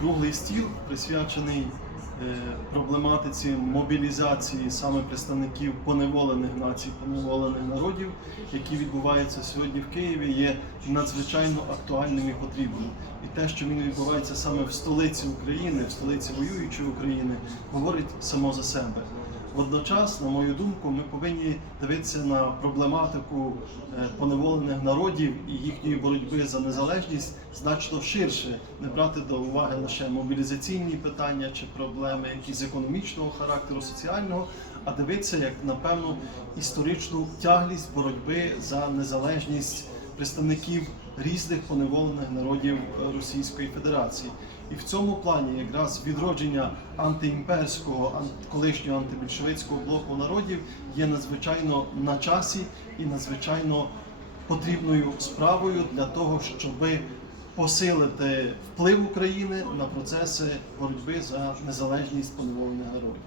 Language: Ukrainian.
круглий стіл присвячений е, проблематиці мобілізації саме представників поневолених націй, поневолених народів, які відбуваються сьогодні в Києві, є надзвичайно актуальним і потрібним. І те, що він відбувається саме в столиці України, в столиці воюючої України, говорить само за себе. Водночас, на мою думку, ми повинні дивитися на проблематику е, поневолених народів і їхньої боротьби за незалежність значно ширше, не брати до уваги лише мобілізаційні питання чи проблеми якісь економічного характеру, соціального, а дивитися як на певну історичну тяглість боротьби за незалежність представників різних поневолених народів Російської Федерації. І в цьому плані якраз відродження антиімперського, колишнього антибільшовицького блоку народів є надзвичайно на часі і надзвичайно потрібною справою для того, щоб посилити вплив України на процеси боротьби за незалежність поневолених народів.